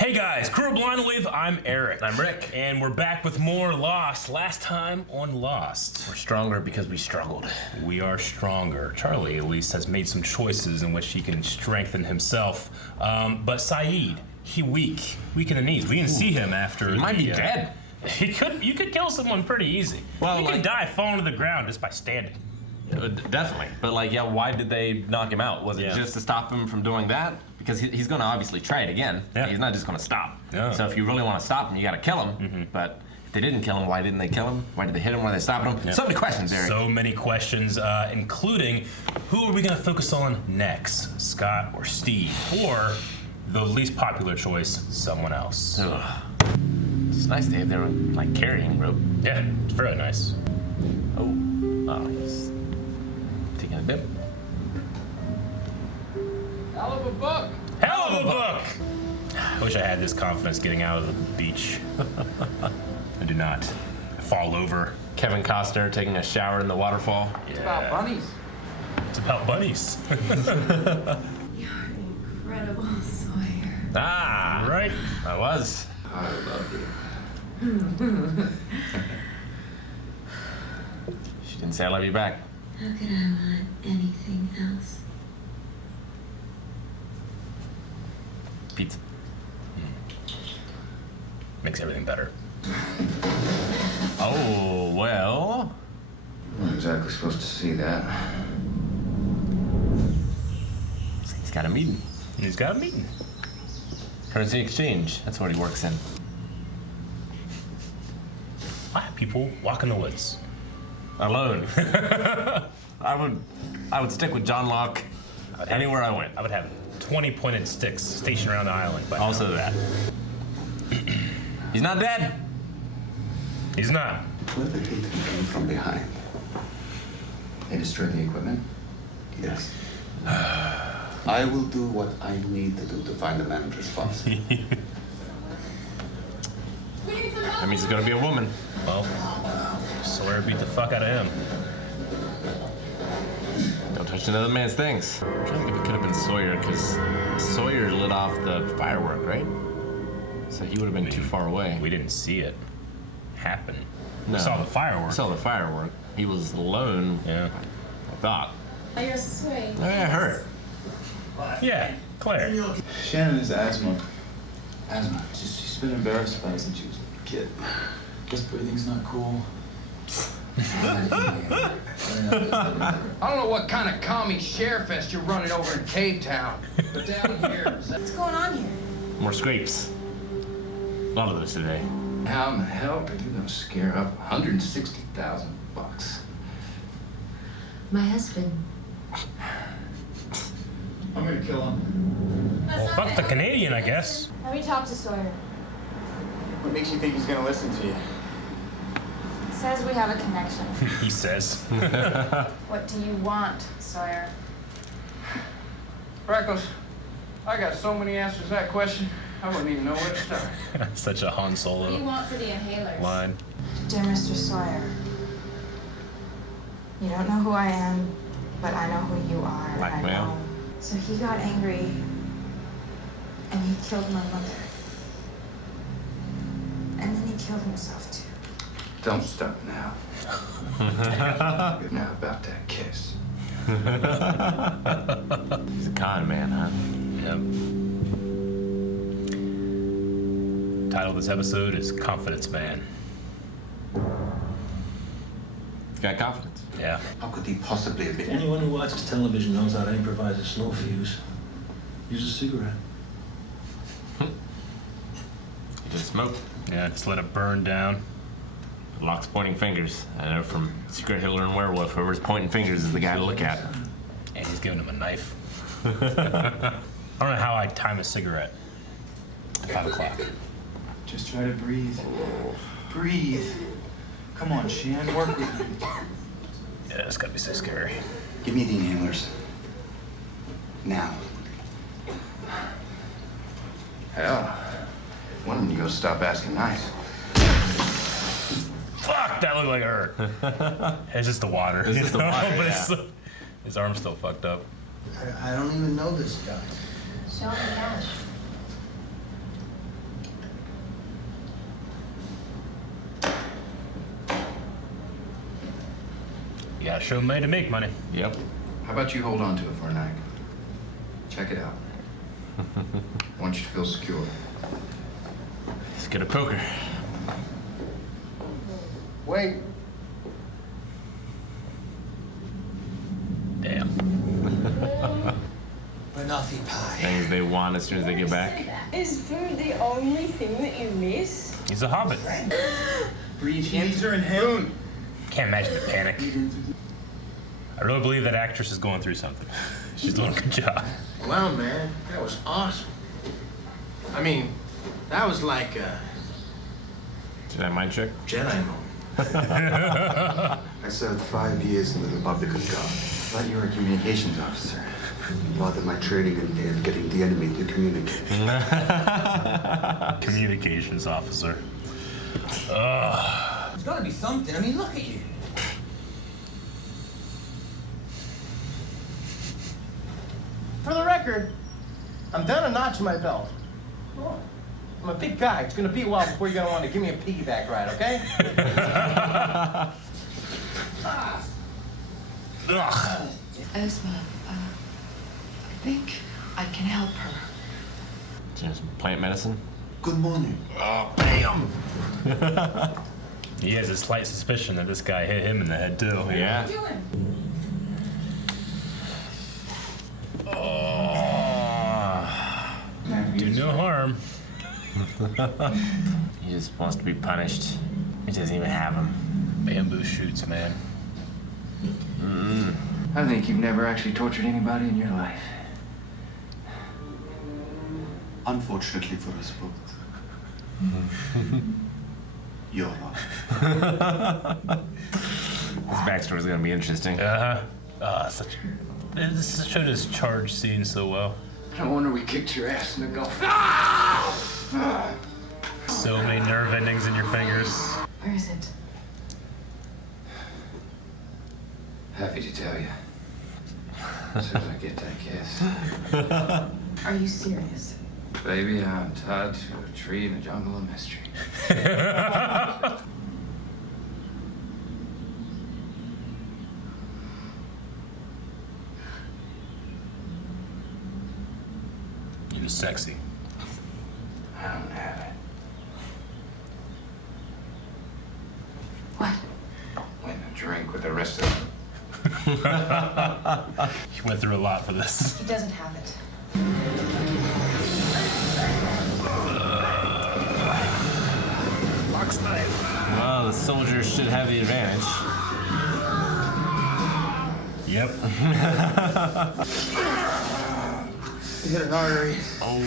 Hey guys, Crew Blind Wave, I'm Eric. I'm Rick. And we're back with more Lost. Last time on Lost. We're stronger because we struggled. We are stronger. Charlie, at least, has made some choices in which he can strengthen himself. But Saeed, he weak in the knees. We didn't see him after He might be dead. You could kill someone pretty easy. Well, you could die falling to the ground just by standing. Definitely. But why did they knock him out? Was it just to stop him from doing that? Because he's going to obviously try it again. Yeah. He's not just going to stop. No. So if you really want to stop him, you got to kill him. Mm-hmm. But if they didn't kill him, why didn't they kill him? Why did they hit him? Why did they stop him? Yep. So many questions, Eric. So many questions, including who are we going to focus on next? Scott or Steve? Or the least popular choice, someone else? Ugh. It's nice they have their carrying rope. Yeah, it's very nice. Oh, he's taking a dip. Hell of a book. Hell of a book! I wish I had this confidence getting out of the beach. I do not. I fall over. Kevin Costner taking a shower in the waterfall. It's about bunnies. It's about bunnies. You're incredible, Sawyer. Ah, Right? I was. I love you. She didn't say I love you back. How could I want anything else? Pizza. Makes everything better. Oh, well. I'm not exactly supposed to see that. He's got a meeting. He's got a meeting. Currency exchange. That's what he works in. Why do people walk in the woods? Alone. I would stick with John Locke anywhere I went. I would have 20 pointed sticks stationed around the island. But Also that. He's not dead. he's not. Where did he come from behind? They destroyed the equipment? Yes. I will do what I need to do to find the man responsible. That means it's gonna be a woman. Well, Sawyer beat the fuck out of him. Don't touch another man's things. I'm trying to think if it could have been Sawyer, because Sawyer lit off the firework, right? So he would have been too far away. We didn't see it happen. No. We saw the fireworks. We saw the firework. He was alone, Yeah. I thought. Oh, you're sweet. Oh, yeah, it hurt. Yeah, Claire. Shannon has asthma. Asthma. She's been embarrassed about it since she was a kid. Guess breathing's not cool. I don't know what kind of commie sharefest you're running over in Cave Town, but down here, What's going on here? More scrapes. A lot of those today. How in the hell are you gonna scare up $160,000? My husband. I'm gonna kill him. Well, fuck the Canadian, I guess. Let me talk to Sawyer. What makes you think he's gonna listen to you? He says we have a connection. He says. What do you want, Sawyer? Freckles, I got so many answers to that question, I wouldn't even know where to start. Such a Han What do you Solo want for the inhalers? line. Dear Mr. Sawyer, you don't know who I am, but I know who you are. and I Blackmail. know. So he got angry, and he killed my mother. And then he killed himself too. Don't stop now. You're not about that kiss. He's a con man, huh? Yep. Title of this episode is Confidence Man. He's got confidence. Yeah. How could he possibly have been? Anyone who watches television knows how to improvise a snow fuse. Use a cigarette. He didn't smoke. Yeah, just let it burn down. Locke's pointing fingers. I know from Secret Hitler and Werewolf, whoever's pointing fingers is the guy to look at. And he's giving him a knife. I don't know how I time a cigarette. 5 o'clock. Just try to breathe. Breathe. Come on, Shan, work with me. Yeah, that's gotta be so scary. Give me the inhalers. Now. Hell, one of them goes stop asking nice. Fuck, that looked like it hurt. It's just the water. It's just the water, But yeah. his arm's still fucked up. I don't even know this guy. Show me cash. got a show made to make money. Yep. How about you hold on to it for a night? Check it out. I want you to feel secure. Let's get a poker. Wait. Damn. Banoffee pie. Things they want as soon as they get back. Is food the only thing that you miss? He's a hobbit. Teaser and Hoon. Can't imagine the panic. I really believe that actress is going through something. She's doing a good job. Wow, man, that was awesome. I mean, that was like a Jedi mind trick. Jedi moment. I served 5 years in the Republican Guard. Thought you were a communications officer. Part of my training entailed getting the enemy to communicate. Communications officer. There's gotta be something. I mean, look at you. For the record, I'm down a notch in my belt. I'm a big guy. It's gonna be a while before you're gonna want to give me a piggyback ride, okay? Esma, I think I can help her. Some plant medicine. Good morning. Oh, bam! He has a slight suspicion that this guy hit him in the head too. Yeah. Do no harm. He just wants to be punished. He doesn't even have him. Bamboo shoots, man. I think you've never actually tortured anybody in your life. Unfortunately for us both. You're not. His backstory's gonna be interesting. This showed his charge scene so well. No wonder we kicked your ass in the Gulf. So many nerve endings in your fingers. Where is it? Happy to tell you. As soon as I get that kiss. Are you serious? Baby, I'm tied to a tree in the jungle of mystery. You're sexy. I don't have it. What? Went and drink with the rest of them. He went through a lot for this. He doesn't have it. Box knife. Well, the soldiers should have the advantage. Yep. You hit an artery. Oh.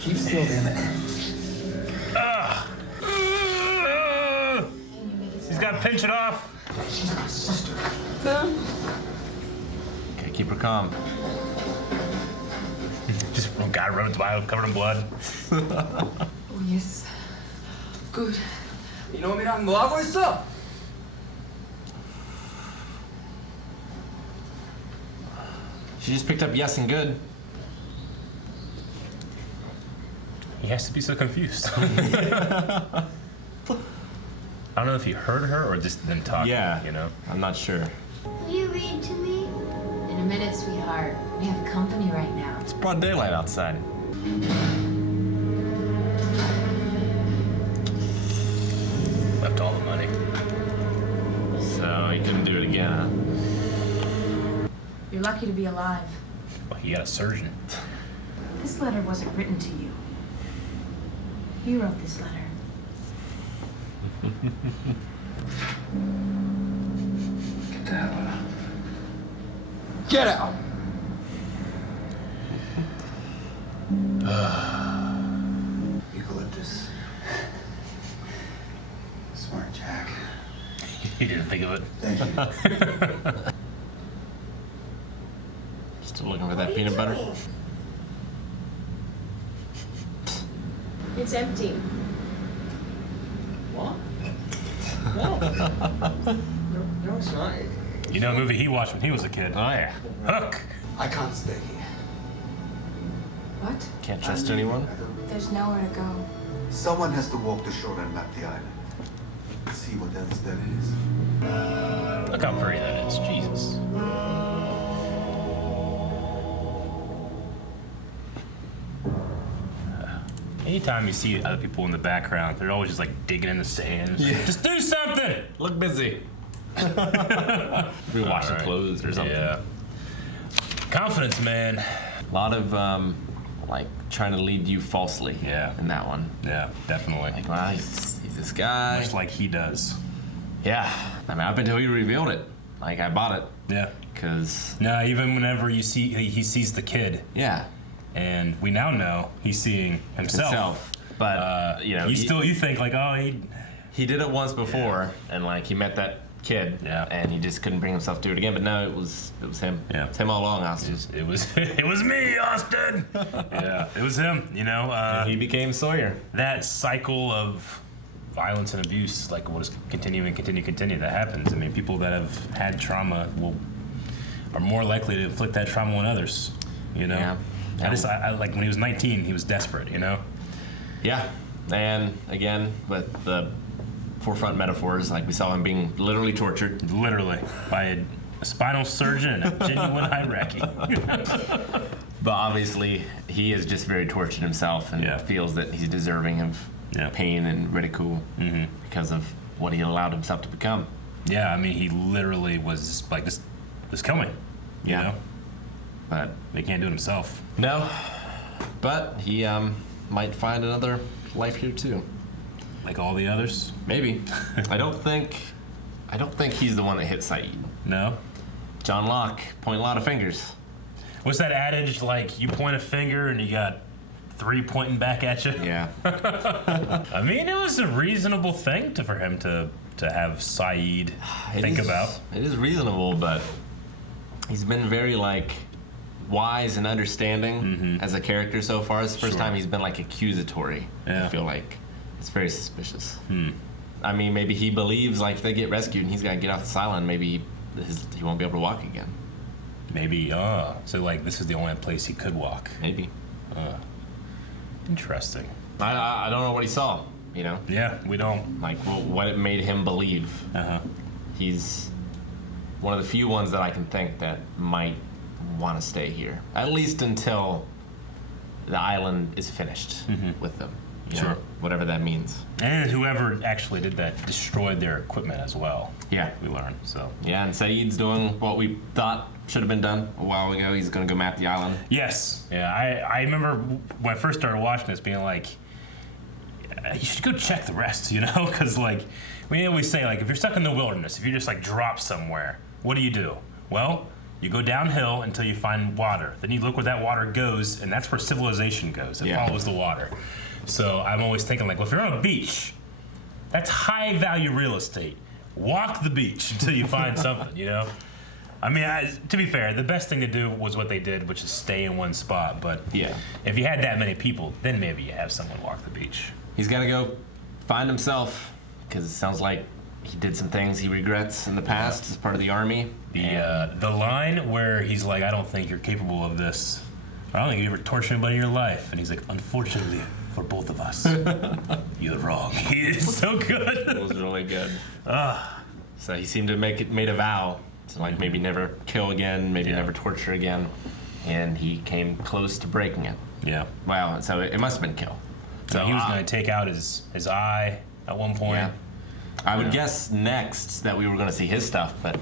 Keep still, damn it. He's got to pinch it off. She's my sister. Okay, keep her calm. Just one guy runs by covered in blood. Oh, yes. Good. 이놈이랑 뭐 하고 있어? She just picked up yes and good. He has to be so confused. I don't know if he heard her or just them talking. Yeah. You know. I'm not sure. Will you read to me? In a minute, sweetheart. We have company right now. It's broad daylight outside. Left all the money. So he couldn't do it again, huh? You're lucky to be alive. Well, he got a surgeon. This letter wasn't written to you. You wrote this letter. Get the hell out. Get out! Eucalyptus. Smart Jack. He didn't think of it. Thank you. Still looking for that peanut butter? It's empty. What? No, it's not. You know a movie he watched when he was a kid? Oh yeah. Hook. I can't stay here. What? Can't trust anyone? There's nowhere to go. Someone has to walk the shore and map the island. See what else there is. Look how pretty that is. Jesus. Anytime you see other people in the background, they're always just like digging in the sand. Yeah. Like, just do something! Look busy. Be washing clothes or something. Yeah. Confidence, man. A lot of like trying to lead you falsely. Yeah. In that one. Yeah, definitely. Like, wow, he's this guy. Much like he does. Yeah. I mean, up until he revealed it, like I bought it. Yeah. Cause. No, even whenever he sees the kid. Yeah. And we now know he's seeing himself. But you know, you think like, oh, he did it once before, and like he met that kid, and he just couldn't bring himself to do it again. But no, it was him. Yeah, it's him all along, Austin. It was me, Austin. Yeah, it was him. You know, and he became Sawyer. That cycle of violence and abuse, like, will just continue. That happens. I mean, people that have had trauma are more likely to inflict that trauma on others. You know. Yeah. I like when he was 19, he was desperate. You know. Yeah, and again with the forefront metaphors, like we saw him being literally tortured. Literally, by a spinal surgeon and a genuine Iraqi. But obviously, he is just very tortured himself and feels that he's deserving of pain and ridicule because of what he allowed himself to become. Yeah, I mean, he literally was like, just kill me, you know? But they can't do it himself. No, but he might find another life here too. Like all the others? Maybe. I don't think he's the one that hit Saeed. No? John Locke pointing a lot of fingers. What's that adage, like, you point a finger and you got 3 pointing back at you? Yeah. I mean, it was a reasonable thing for him to have Saeed think about. It is reasonable, but he's been very, like, wise and understanding as a character so far. It's the first time he's been, like, accusatory. I feel like it's very suspicious. I mean, maybe he believes, like, if they get rescued and he's got to get off this island, maybe he won't be able to walk again. Maybe, so, like, this is the only place he could walk. Maybe. Interesting. I don't know what he saw, you know? Yeah, we don't. Like, what it made him believe. He's one of the few ones that I can think that might want to stay here. At least until the island is finished with them. You know, whatever that means. And whoever actually did that destroyed their equipment as well. Yeah. We learned, so. Yeah, and Saeed's doing what we thought should have been done a while ago. He's going to go map the island. Yes. Yeah, I remember when I first started watching this being like, you should go check the rest, you know? Because, like, we always say, like, if you're stuck in the wilderness, if you just, like, drop somewhere, what do? Well, you go downhill until you find water. Then you look where that water goes, and that's where civilization goes. It follows the water. So I'm always thinking, like, well, if you're on a beach, that's high-value real estate. Walk the beach until you find something, you know? I mean, to be fair, the best thing to do was what they did, which is stay in one spot. But if you had that many people, then maybe you have someone walk the beach. He's got to go find himself, because it sounds like he did some things he regrets in the past as part of the army. The line where he's like, I don't think you're capable of this. I don't think you ever tortured anybody in your life. And he's like, unfortunately, for both of us, you're wrong. He is so good. It was really good. So he seemed to made a vow to, like, maybe never kill again, maybe never torture again, and he came close to breaking it. Yeah. Wow. So it must have been kill. So he was going to take out his eye at one point. Yeah. I would guess next that we were going to see his stuff, but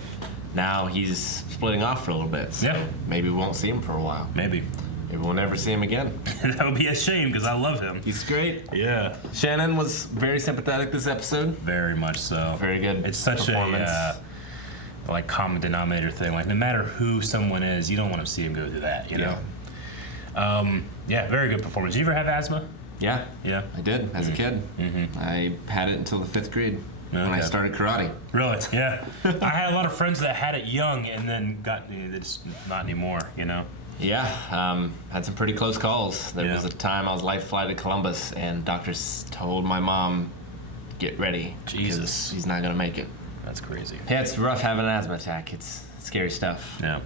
now he's splitting off for a little bit. So maybe we won't see him for a while. Maybe we'll never see him again. That would be a shame because I love him. He's great. Yeah. Shannon was very sympathetic this episode. Very much so. Very good. It's such a like common denominator thing. Like no matter who someone is, you don't want to see him go through that. You know. Yeah. Very good performance. Did you ever have asthma? Yeah. Yeah. I did as a kid. I had it until the 5th grade. When I started karate. Really? Yeah. I had a lot of friends that had it young and then it's not anymore, you know? Yeah. Had some pretty close calls. There was a time I was life flight to Columbus and doctors told my mom, get ready. Jesus. He's not going to make it. That's crazy. Yeah, it's rough having an asthma attack. It's scary stuff. Yeah.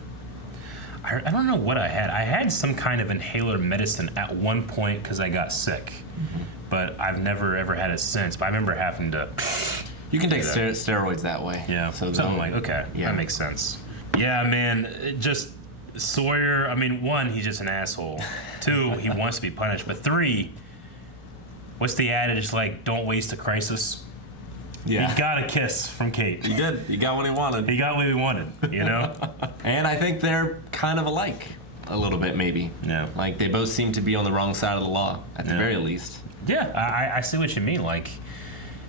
I don't know what I had. I had some kind of inhaler medicine at one point because I got sick. But I've never ever had it since. But I remember having to You can take steroids that way. Yeah, so something like, okay, that makes sense. Yeah, man, just Sawyer, I mean, 1, he's just an asshole. 2, he wants to be punished. But 3, what's the adage, like, don't waste a crisis? Yeah. He got a kiss from Kate. He did. He got what he wanted. He got what he wanted, you know? And I think they're kind of alike, a little bit, maybe. Yeah. Like, they both seem to be on the wrong side of the law, at the very least. Yeah, I see what you mean. Like,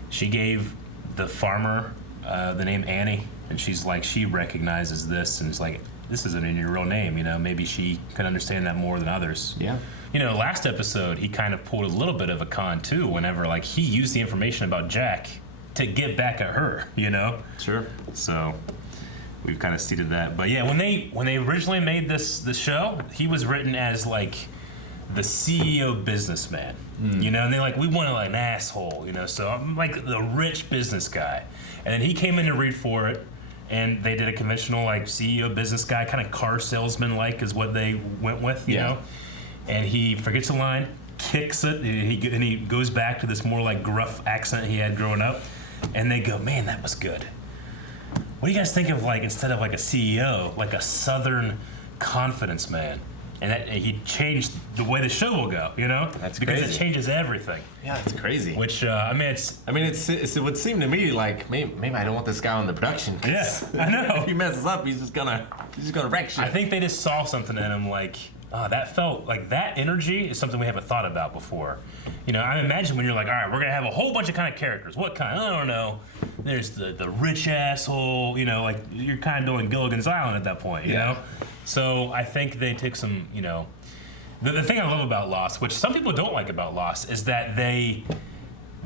she gave the farmer the name Annie, and she's like, she recognizes this, and it's like, this isn't in your real name, you know? Maybe she can understand that more than others. Yeah. You know, last episode, he kind of pulled a little bit of a con, too, whenever, like, he used the information about Jack to get back at her, you know? Sure. So we've kind of seeded that. But yeah, when they originally made this show, he was written as like the CEO businessman, you know, and they're like, we wanted like an asshole, you know, so I'm like the rich business guy. And then he came in to read for it, and they did a conventional like CEO business guy, kind of car salesman like is what they went with, you know. And he forgets a line, kicks it, and he goes back to this more like gruff accent he had growing up. And they go, man, that was good. What do you guys think of, like, instead of like a CEO, like a Southern confidence man? And that he changed the way the show will go, you know? That's because crazy. it changes everything. Yeah, that's crazy. Which I mean, it would seem to me like maybe I don't want this guy on the production. Yeah, I know. If he messes up, he's just gonna wreck shit. I think they just saw something in him, like, that felt like that energy is something we haven't thought about before. You know, I imagine when you're like, all right, we're gonna have a whole bunch of kind of characters. What kind? I don't know. There's the rich asshole. You know, like you're kind of doing Gilligan's Island at that point. You know. So I think they took some. You know, the thing I love about Lost, which some people don't like about Lost, is that they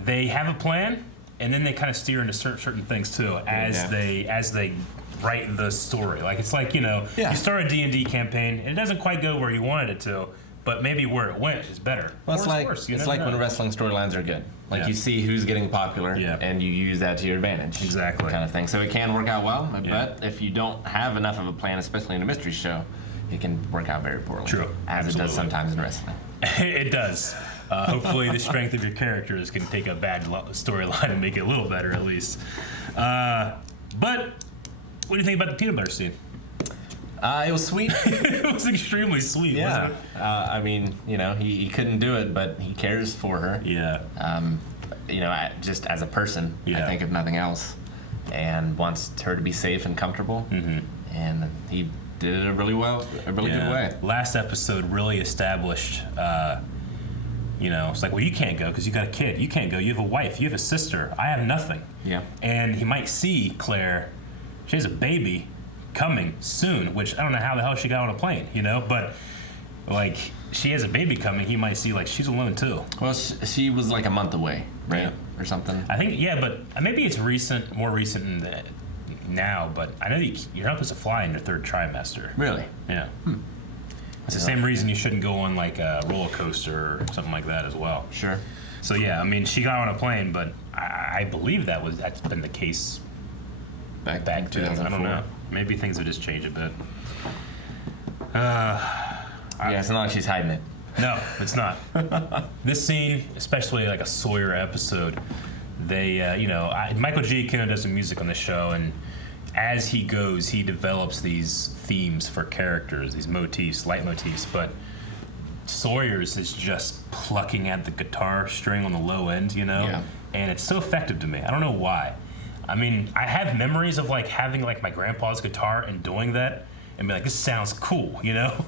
have a plan and then they kind of steer into certain things too as they write the story. Like it's like, you know, you start a D&D campaign and it doesn't quite go where you wanted it to, but maybe where it went is better. Well, it's like worse, it's like when wrestling storylines are good. Like you see who's getting popular and you use that to your advantage. Exactly. Kind of thing. So it can work out well, but if you don't have enough of a plan, especially in a mystery show, it can work out very poorly. True. As it does sometimes in wrestling. It does. Hopefully the strength of your characters can take a bad storyline and make it a little better at least. But what do you think about the peanut butter scene? It was sweet. It was extremely sweet, wasn't it? I mean, you know, he couldn't do it, but he cares for her. Yeah. You know, just as a person, I think, if nothing else, and wants her to be safe and comfortable. Mm-hmm. And he did it really well, a really good way. Last episode really established, you know, it's like, well, you can't go because you got a kid. You can't go. You have a wife. You have a sister. I have nothing. Yeah. And he might see Claire. She has a baby coming soon, which I don't know how the hell she got on a plane, you know, but like she has a baby coming, he might see like she's alone too. Well, she was like a month away, right? Or something. I think, but maybe it's more recent now, but I know you're not supposed to fly in your third trimester. Really? Yeah. It's the same reason you shouldn't go on like a roller coaster or something like that as well. Sure. So yeah, I mean, she got on a plane, but I believe that's been the case back to 2004. I don't know. Maybe things have just changed a bit. It's not like she's hiding it. No, it's not. This scene, especially like a Sawyer episode, they, you know, Michael Giacchino does the music on the show, and as he goes, he develops these themes for characters, these motifs, leitmotifs, but Sawyer's is just plucking at the guitar string on the low end, you know? Yeah. And it's so effective to me. I don't know why. I mean, I have memories of like having like my grandpa's guitar and doing that and be like, this sounds cool, you know?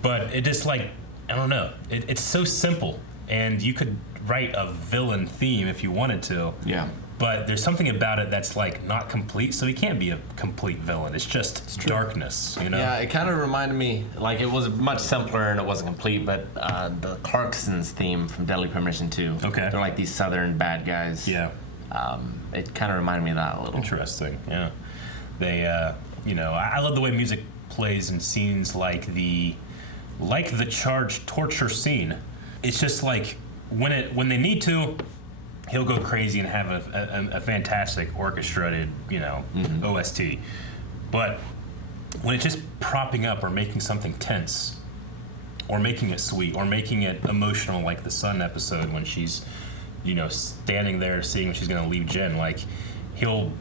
But it just like, I don't know. It's so simple, and you could write a villain theme if you wanted to. Yeah. But there's something about it that's like not complete, so he can't be a complete villain. It's just darkness, you know? Yeah, it kind of reminded me, like it was much simpler and it wasn't complete, but the Clarksons theme from Deadly Premonition 2. Okay. They're like these southern bad guys. Yeah. It kind of reminded me of that a little. Interesting, yeah. They, you know, I love the way music plays in scenes like the charged torture scene. It's just like when they need to, he'll go crazy and have a fantastic orchestrated, you know, OST. But when it's just propping up or making something tense, or making it sweet, or making it emotional, like the Sun episode when she's you know, standing there seeing when she's gonna leave Jen, like he'll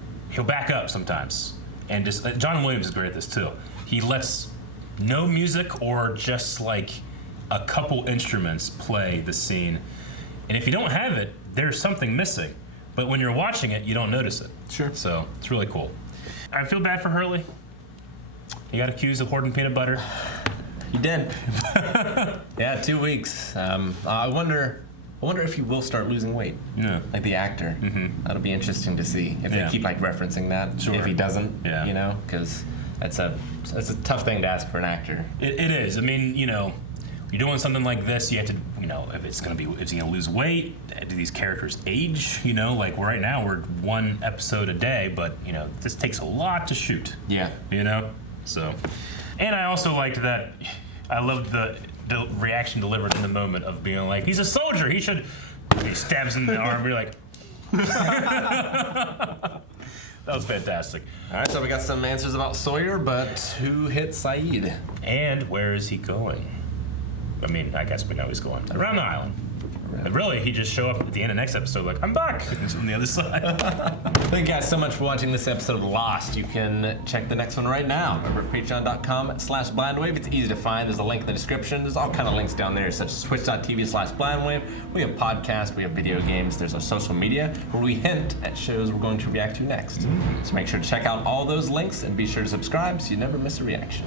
back up sometimes, and just John Williams is great at this too. He lets no music or just like a couple instruments play the scene, and if you don't have it, there's something missing. But when you're watching it, you don't notice it. Sure. So it's really cool. I feel bad for Hurley. He got accused of hoarding peanut butter. He did. Yeah, 2 weeks. I wonder if he will start losing weight. Yeah. Like the actor. Mm-hmm. That'll be interesting to see if they keep like referencing that. Sure. If he doesn't, yeah. You know, because that's a tough thing to ask for an actor. It is. I mean, you know, you're doing something like this, you have to, you know, if he's gonna lose weight, do these characters age? You know, like right now we're 1 episode a day, but you know, this takes a lot to shoot. Yeah. You know, so. And I also liked that. I loved the reaction delivered in the moment of being like, he's a soldier. He should. He stabs him in the arm. You're like. That was fantastic. All right, so we got some answers about Sawyer, but who hit Saeed? And where is he going? I mean, I guess we know he's going around the island. But really, he just show up at the end of the next episode like, I'm back! And he's from the other side. Thank you guys so much for watching this episode of Lost. You can check the next one right now over at patreon.com/blindwave. It's easy to find. There's a link in the description. There's all kind of links down there, such as twitch.tv/blindwave. We have podcasts, we have video games, there's our social media, where we hint at shows we're going to react to next. So make sure to check out all those links and be sure to subscribe so you never miss a reaction.